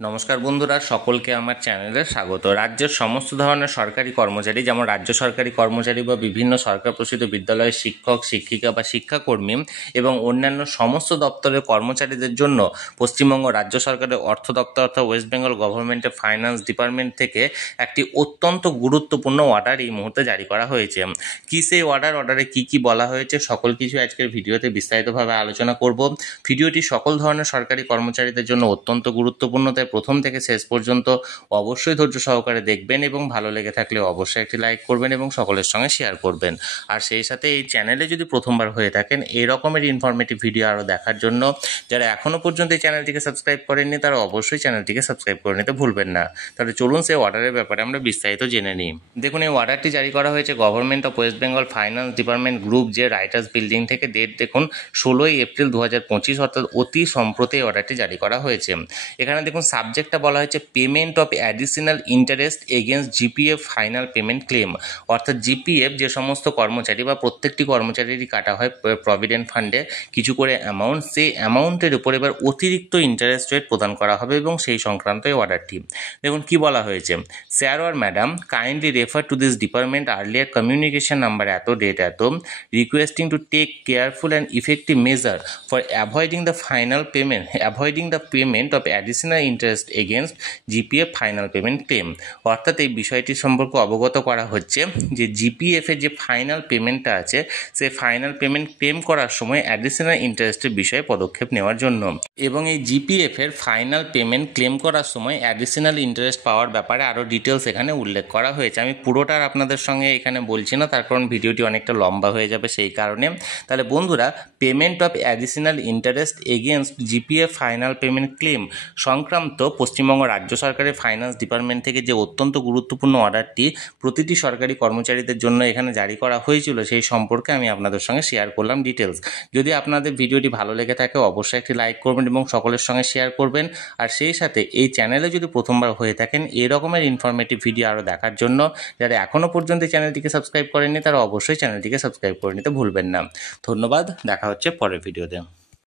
নমস্কার বন্ধুরা, সকলকে আমার চ্যানেলে স্বাগত। রাজ্যের সমস্ত ধরনের সরকারি কর্মচারী, যেমন রাজ্য সরকারি কর্মচারী বা বিভিন্ন সরকার প্রসূত বিদ্যালয়ের শিক্ষক শিক্ষিকা বা শিক্ষাকর্মী এবং অন্যান্য সমস্ত দপ্তরের কর্মচারীদের জন্য পশ্চিমবঙ্গ রাজ্য সরকারের অর্থ দপ্তর অর্থাৎ ওয়েস্ট বেঙ্গল গভর্নমেন্টের ফাইন্যান্স ডিপার্টমেন্ট থেকে একটি অত্যন্ত গুরুত্বপূর্ণ অর্ডার এই মুহূর্তে জারি করা হয়েছে। কি সেই অর্ডারে কি বলা হয়েছে সকল কিছু আজকের ভিডিওতে বিস্তারিতভাবে আলোচনা করব। ভিডিওটি সকল ধরনের সরকারি কর্মচারীদের জন্য অত্যন্ত গুরুত্বপূর্ণ, তাই প্রথম থেকে শেষ পর্যন্ত অবশ্যই ধৈর্য সহকারে দেখবেন এবং ভালো লেগে থাকলে অবশ্যই একটি লাইক করবেন এবং সকলের সঙ্গে শেয়ার করবেন। আর সেই সাথে এই চ্যানেলে যদি প্রথমবার হয়ে থাকেন এই রকমের ইনফরমেটিভ ভিডিও আরও দেখার জন্য যারা এখনও পর্যন্ত এই চ্যানেলটিকে সাবস্ক্রাইব করেননি তারা অবশ্যই চ্যানেলটিকে সাবস্ক্রাইব করে নিতে ভুলবেন না। তাহলে চলুন সেই অর্ডারের ব্যাপারে আমরা বিস্তারিত জেনে নিই। দেখুন, এই অর্ডারটি জারি করা হয়েছে government of West Bengal finance department group যে রাইটার্স বিল্ডিং থেকে। ডেট দেখুন 16ই এপ্রিল 2025, অর্থাৎ অতি সম্প্রতি এই অর্ডারটি জারি করা হয়েছে। এখানে দেখুন সাবজেক্টটা বলা হয়েছে payment of additional interest against GPF final payment claim. অর্থাৎ জিপিএফ যে সমস্ত কর্মচারী বা প্রত্যেকটি কর্মচারীরই কাটা হয় প্রভিডেন্ট ফান্ডে কিছু করে অ্যামাউন্ট, সেই অ্যামাউন্টের উপর এবার অতিরিক্ত ইন্টারেস্ট রেট প্রদান করা হবে এবং সেই সংক্রান্ত এই অর্ডারটি দেখুন কি বলা হয়েছে। Sir or madam, kindly refer to this department earlier communication number এত ডেট এত, requesting to take careful and effective measure for avoiding the payment of additional interest against GPF final payment claim. অর্থাৎ এই বিষয়টি সম্পর্কে অবগত করা হচ্ছে যে জিপিএফের যে ফাইনাল পেমেন্টটা আছে সেই ফাইনাল পেমেন্ট ক্লেম করার সময় অ্যাডিশনাল ইন্টারেস্টের বিষয়ে পদক্ষেপ নেওয়ার জন্য, এবং এই জিপিএফের ফাইনাল পেমেন্ট ক্লেম করার সময় অ্যাডিশনাল ইন্টারেস্ট পাওয়ার ব্যাপারে আরও ডিটেলস এখানে উল্লেখ করা হয়েছে। আমি পুরোটার আপনাদের সঙ্গে এখানে বলছি না, তার কারণ ভিডিওটি অনেকটা লম্বা হয়ে যাবে সেই কারণে। তাহলে বন্ধুরা, payment of additional interest against GPF final payment claim সংক্রান্ত পশ্চিমবঙ্গ রাজ্য সরকারের ফাইন্যান্স ডিপার্টমেন্ট থেকে যে অত্যন্ত গুরুত্বপূর্ণ অর্ডারটি প্রতিটি সরকারি কর্মচারীদের জন্য এখানে জারি করা হয়েছিল সেই সম্পর্কে আমি আপনাদের সঙ্গে শেয়ার করলাম ডিটেলস। যদি আপনাদের ভিডিওটি ভালো লেগে থাকে অবশ্যই একটি লাইক করবেন এবং সকলের সঙ্গে শেয়ার করবেন। আর সেই সাথে এই চ্যানেলে যদি প্রথমবার হয়ে থাকেন এই রকমের ইনফরমেটিভ ভিডিও আরও দেখার জন্য যারা এখনও পর্যন্ত চ্যানেলটিকে সাবস্ক্রাইব করেননি তারা অবশ্যই চ্যানেলটিকে সাবস্ক্রাইব করে নিতে ভুলবেন না। ধন্যবাদ, দেখা হচ্ছে পরের ভিডিওতে।